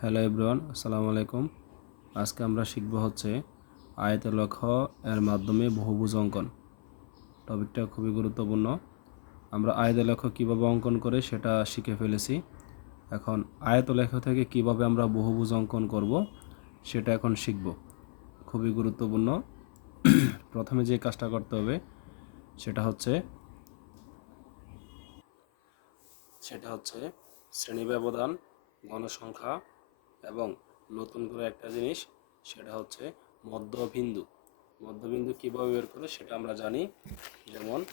Hello everyone, আসসালামু আলাইকুম। আজকে আমরা শিখব হচ্ছে আয়ত লক্ষ্য এর মাধ্যমে বহুভুজ অঙ্কন। টপিকটা খুবই গুরুত্বপূর্ণ। আমরা আয়ত লক্ষ্য কীভাবে অঙ্কন করে সেটা শিখে ফেলেছি। এখন আয়ত লেখা থেকে কীভাবে আমরা বহুভুজ অঙ্কন করব সেটা এখন শিখব। খুবই গুরুত্বপূর্ণ। প্রথমে যে কাজটা করতে হবে সেটা হচ্ছে সেটা হচ্ছে শ্রেণি ব্যবধান, গণসংখ্যা এবং নতুন করে একটা জিনিস, সেটা হচ্ছে মধ্যবিন্দু। মধ্যবিন্দু কীভাবে বের করে সেটা আমরা জানি। যেমন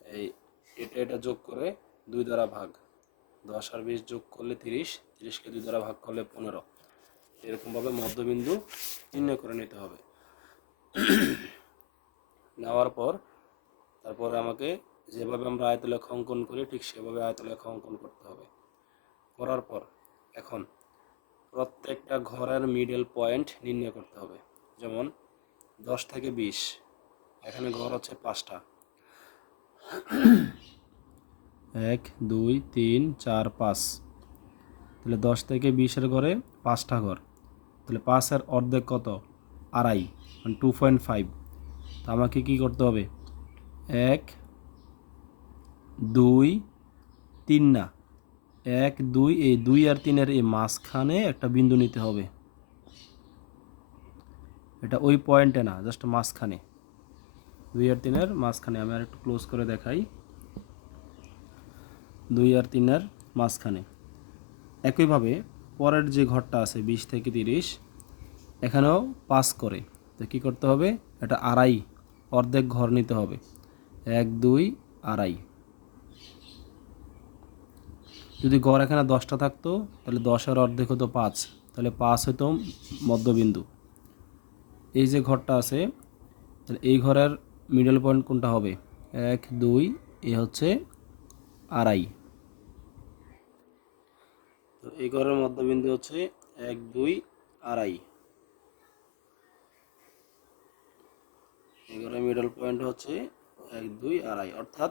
এই এটা এটা যোগ করে দুই দ্বারা ভাগ। দশ আর বিশ যোগ করলে তিরিশ, তিরিশকে দুই দ্বারা ভাগ করলে পনেরো। এরকমভাবে মধ্যবিন্দু নির্ণয় করে নিতে হবে। নেওয়ার পর, তারপরে আমাকে যেভাবে আমরা আয়তলেখ অঙ্কন করি, ঠিক সেভাবে আয়তলেখ অঙ্কন করতে হবে। করার পর, এখন প্রত্যেকটা ঘরের মিডল পয়েন্ট নির্ণয় করতে হবে। যেমন, দশ থেকে বিশ। এখানে ঘর হচ্ছে পাঁচটা। এক, দুই, তিন, চার, পাঁচ। তাহলে দশ থেকে বিশের ঘরে পাঁচটা ঘর। তাহলে পাঁচের অর্ধেক কত? আড়াই মানে টু পয়েন্ট ফাইভ তা আমাকে কী করতে হবে? এক, দুই, তিন না। এক, দুই, এই দুই আর তিনের এই মাঝখানে একটা বিন্দু নিতে হবে। এটা ওই পয়েন্টে না জাস্ট মাঝখানে। দুই আর তিনের মাঝখানে, আমি আর একটু ক্লোজ করে দেখাই। দুই আর তিনের মাঝখানে। একইভাবে পরের যে ঘরটা আছে, বিশ থেকে তিরিশ, এখানেও পাস করে। তো কী করতে হবে? এটা আড়াই, অর্ধেক ঘর নিতে হবে। এক, দুই, আড়াই। যদি গড় এখানে দশটা থাকতো, তাহলে দশের অর্ধেক হতো পাঁচ। তাহলে পাঁচ হতো মধ্যবিন্দু। এই যে ঘরটা আছে, তাহলে এই ঘরের মিডল পয়েন্ট কোনটা হবে? এক, দুই, এ হচ্ছে আড়াই। তো এই ঘরের মধ্যবিন্দু হচ্ছে এক, দুই, আড়াই। এই ঘরের মিডল পয়েন্ট হচ্ছে এক, দুই, আড়াই। অর্থাৎ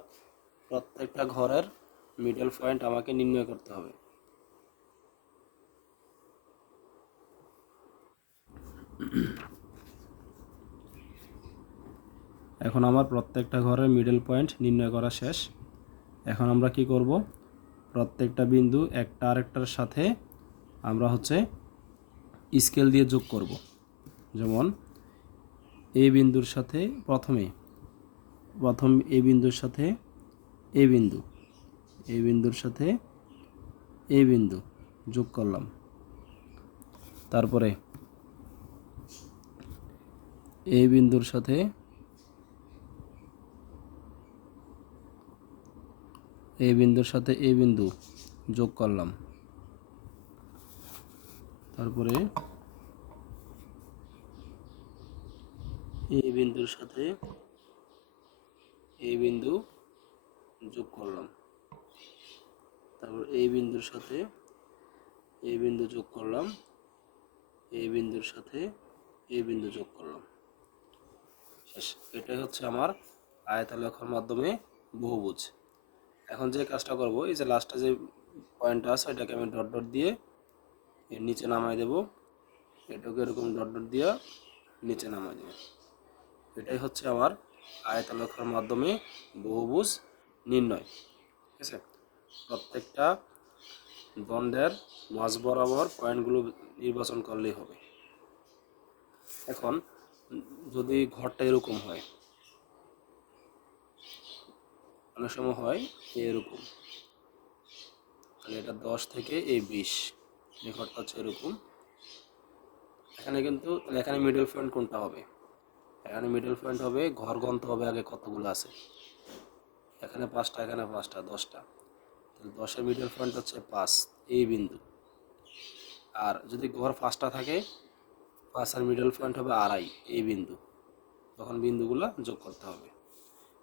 প্রত্যেকটা ঘরের মিডল পয়েন্ট আমাকে নির্ণয় করতে হবে। এখন আমার প্রত্যেকটা ঘরের মিডল পয়েন্ট নির্ণয় করা শেষ। এখন আমরা কি করব? প্রত্যেকটা বিন্দু একটা আরেকটার সাথে আমরা হচ্ছে স্কেল দিয়ে যোগ করব। যেমন এই বিন্দুর সাথে প্রথমে, প্রথম এই বিন্দুর সাথে এই বিন্দু। এই বিন্দুর সাথে এই বিন্দু যোগ করলাম। তারপরে এই বিন্দুর সাথে এই বিন্দুর সাথে এই বিন্দু যোগ করলাম। তারপরে এই বিন্দুর সাথে এই বিন্দু যোগ করলাম। তারপর এই বিন্দুর সাথে এই বিন্দু যোগ করলাম, এই বিন্দুর সাথে এই বিন্দু যোগ করলাম। শেষ। এটাই হচ্ছে আমার আয়তালেখর মাধ্যমে বহুভুজ। এখন যে কাজটা করব, এই যে লাস্টে যে পয়েন্টটা আছে, এটাকে আমি ডট ডট দিয়ে এর নিচে নামাই দেব। এটাকে এরকম ডট ডট দিয়ে নিচে নামাই দেব। এটাই হচ্ছে আমার আয়তালেখর মাধ্যমে বহুভুজ নির্ণয়। ঠিক আছে? প্রত্যেকটা দ্বন্দ্বের মাঝ বরাবর পয়েন্টগুলো নির্বাচন করলেই হবে। এখন যদি ঘরটা এরকম হয়, অনেক সময় হয় এরকম। তাহলে এটা দশ থেকে এই বিশ, এই ঘরটা হচ্ছে এরকম। এখানে কিন্তু এখানে মিডল পয়েন্ট কোনটা হবে? এখানে মিডল পয়েন্ট হবে, ঘর গন্ত হবে আগে কতগুলো আছে? এখানে পাঁচটা এখানে পাঁচটা, দশটা। দশের মিডল পয়েন্ট হচ্ছে পাঁচ এই বিন্দু। আর যদি ঘর পাঁচটা থাকে পাঁচ আর মিডল পয়েন্ট হবে আড়াই এই বিন্দু। তখন বিন্দুগুলো যোগ করতে হবে।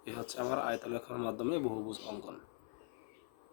এ হচ্ছে আমার আয়তলেখার মাধ্যমে বহুভুজ অঙ্কন।